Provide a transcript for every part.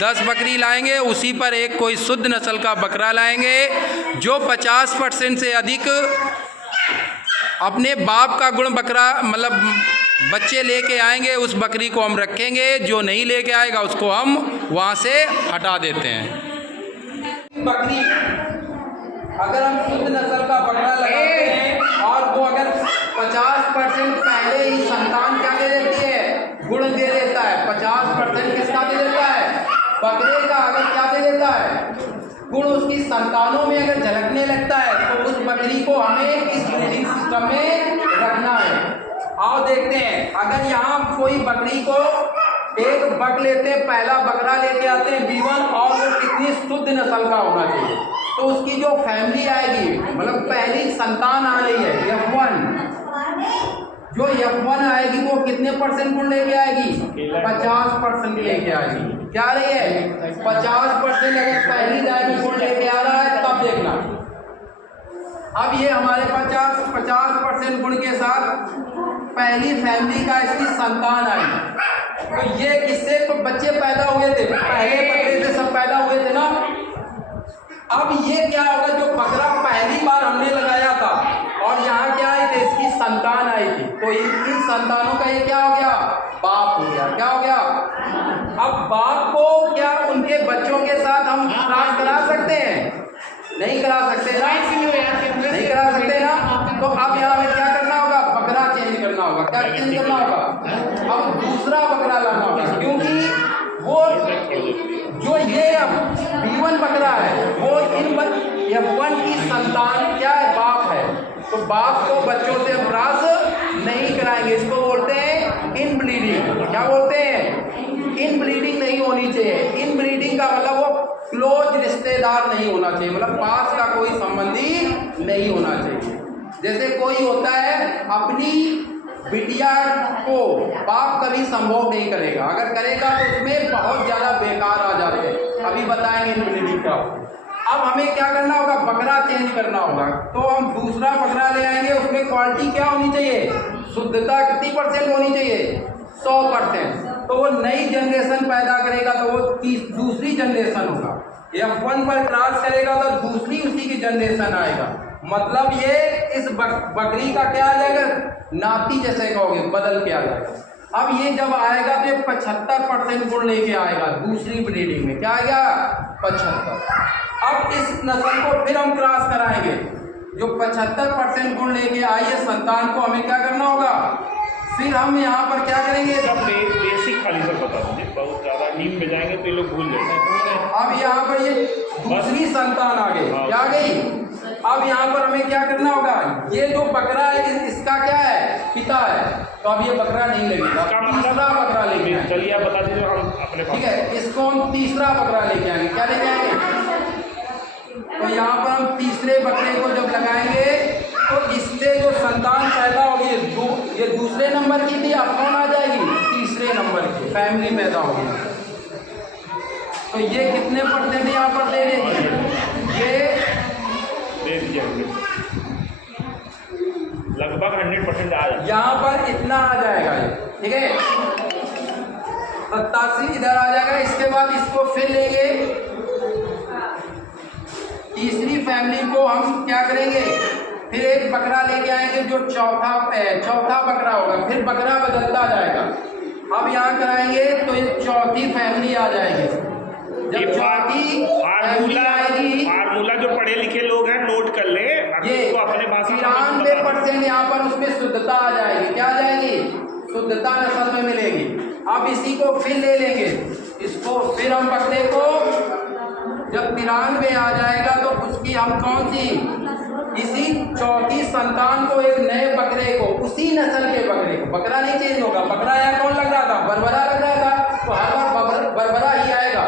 10 बकरी लाएंगे, उसी पर एक कोई शुद्ध नस्ल का बकरा लाएंगे जो 50% से अधिक अपने बाप का गुण बकरा मतलब बच्चे लेके आएंगे, उस बकरी को हम रखेंगे। जो नहीं लेके आएगा उसको हम वहाँ से हटा देते हैं। बकरी अगर हम शुद्ध नस्ल का बकरा लगाते हैं और वो अगर 50% पहले ही संतान क्या दे देती है, गुण दे देता है। 50% किसका दे देता है, बकरे का। अगर क्या दे देता है, गुण उसकी संतानों में अगर झलकने लगता है तो उस बकरी को हमें इस ब्रीडिंग सिस्टम में रखना है। आओ देखते हैं, अगर यहाँ कोई बकरी को एक बक लेते हैं, पहला बकरा लेके आते हैं B1 और वो कितनी शुद्ध नस्ल का होना चाहिए, तो उसकी जो फैमिली आएगी मतलब पहली संतान आ रही है F1, जो F1 आएगी वो कितने % गुण लेके आएगी, 50% लेके आएगी। क्या आ रही है, 50%। अगर पहली गाय में गुण लेके आ रहा है तब देखना। अब ये हमारे 50% गुण के साथ पहली फैमिली का इसकी संतान आई, तो ये किससे तो बच्चे पैदा हुए थे, पहले बकरे से सब पैदा हुए थे ना। अब ये क्या होगा, जो बकरा पहली बार हमने लगाया था और यहाँ क्या आई थी, इसकी संतान आई थी, तो इन संतानों का ये क्या हो गया, बाप हो गया। क्या हो गया, अब बाप को क्या उनके बच्चों के साथ हम क्रॉस करा सकते हैं, नहीं करा सकते ना, नहीं करा सकते ना। तो अब यहाँ में क्या करना होगा, बकरा चेंज करना होगा। क्या चेंज करना होगा, अब दूसरा बकरा लाना होगा, क्योंकि वो जो ये B1 बकरा है वो इन F1 की संतान क्या है, बाप है, तो बाप को बच्चों से क्रॉस नहीं कराएंगे। इसको बोलते हैं इन ब्रीडिंग। क्या बोलते हैं, इन ब्रीडिंग नहीं होनी चाहिए। इन ब्रीडिंग का मतलब वो क्लोज रिश्तेदार नहीं होना चाहिए, मतलब पास का कोई संबंधी नहीं होना चाहिए। जैसे कोई होता है अपनी बिटिया को बाप कभी संभोग नहीं करेगा, अगर करेगा तो उसमें बहुत ज़्यादा बेकार आ जाते हैं, अभी बताएंगे इन ब्रीडिंग का। अब हमें क्या करना होगा, बकरा चेंज करना होगा, तो हम दूसरा बकरा ले आएंगे। उसमें क्वालिटी क्या होनी चाहिए, शुद्धता कितनी % होनी चाहिए, 100%। तो वो नई जनरेशन पैदा करेगा, तो वो दूसरी जनरेशन होगा। F1 पर क्रॉस करेगा तो दूसरी उसी की जनरेशन आएगा, मतलब ये इस बकरी का क्या आ जाएगा, नाती जैसे कहोगे, बदल के आ जाएगा। अब ये जब आएगा तो ये 75% गुण लेके आएगा दूसरी ब्रीडिंग में। क्या आएगा, 75। अब इस नस्ल को फिर हम क्रॉस कराएंगे, जो 75% गुण लेके आई है संतान को हमें क्या करना होगा, फिर हम यहाँ पर क्या करेंगे, बेसिक खाली सब बता दीजिए, बहुत ज़्यादा नीम में जाएंगे तो ये लोग भूल जाते हैं। अब यहाँ पर ये दूसरी संतान आ गई, क्या आ गई। अब यहाँ पर हमें क्या करना होगा, ये जो बकरा है इसका क्या है, पिता है, तो अब ये बकरा नहीं लगेगा, तीसरा बकरा लेके आएंगे। चलिए आप बता दीजिए, हम अपने ठीक है, इसको हम तीसरा बकरा लेके आएंगे। क्या लेके आएंगे, तो यहाँ पर हम तीसरे बकरे को जब लगाएंगे तो इससे जो संतान पैदा होगी ये दूसरे नंबर की थी, अब कौन आ जाएगी, तीसरे नंबर की फैमिली पैदा होगी। तो ये कितने % यहाँ पर दे देंगे, ये दे दीजिए, लगभग 100% आ जाएगा। यहाँ पर इतना आ जाएगा ये, ठीक है, 87 इधर आ जाएगा। इसके बाद इसको फिर लेंगे, तीसरी फैमिली को हम क्या करेंगे, फिर एक बकरा लेके आएंगे जो चौथा बकरा होगा, फिर बकरा बदलता जाएगा। अब यहाँ कराएंगे तो ये चौथी फैमिली आ जाएगी। जब चौथी फैमिली आएगी, फार्मूला जो पढ़े लिखे लोग हैं नोट कर ले, ये अपने भाषा 93% यहाँ पर उसमें शुद्धता आ जाएगी। क्या आ जाएगी, शुद्धता नस्ल में मिलेगी। अब इसी को फिर ले लेंगे, इसको फिर हम बकरे को जब 93 आ जाएगा तो उसकी हम कौन सी, इसी चौथी संतान को, एक नए बकरे को, उसी नस्ल के बकरे को, बकरा नहीं चेंज होगा। बकरा यहाँ कौन लग रहा था, बरबरा लग रहा था, तो हर बार बरबरा ही आएगा,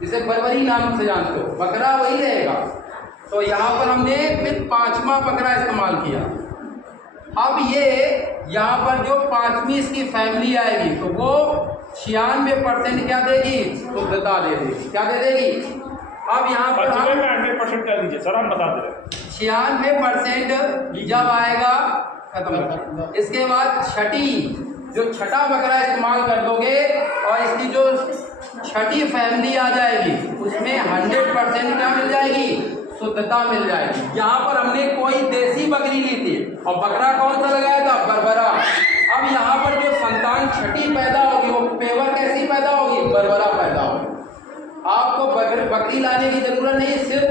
जिसे बरबरी नाम से जानते हो, बकरा वही रहेगा। तो यहाँ पर हमने फिर 5वां बकरा इस्तेमाल किया। अब ये यहाँ पर जो 5वीं इसकी फैमिली आएगी तो वो 96% क्या देगी, शुद्धता दे देगी। क्या दे देगी, अब यहाँ पर 100% कर दीजिए सर, हम बता दे रहे 96% जब आएगा खत्म। इसके बाद छठी जो छठा बकरा इस्तेमाल कर दोगे और इसकी जो छठी फैमिली आ जाएगी, उसमें 100% क्या मिल जाएगी, शुद्धता मिल जाएगी। यहाँ पर हमने कोई देसी बकरी ली थी और बकरा कौन सा लगाया था, बरबरा। अब यहाँ पर जो संतान छठी पैदा होगी वो पेवर कैसी पैदा होगी, बरबरा पैदा होगी। आपको बकरी लाने की जरूरत नहीं, सिर्फ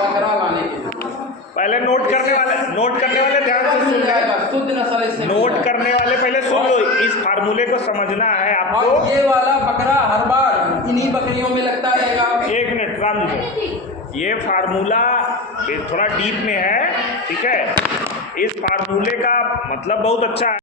बकरा लाने की जरूरत। पहले नोट करने वाले ध्यान से सुन जाएगा, शुद्ध नस्ल इससे नोट करने वाले पहले सुन लो, इस फार्मूले को समझना है आपको। और ये वाला बकरा हर बार इन्हीं बकरियों में लगता रहेगा। एक मिनट राम जी, ये फार्मूला थोड़ा डीप में है, ठीक है। इस फार्मूले का मतलब बहुत अच्छा है।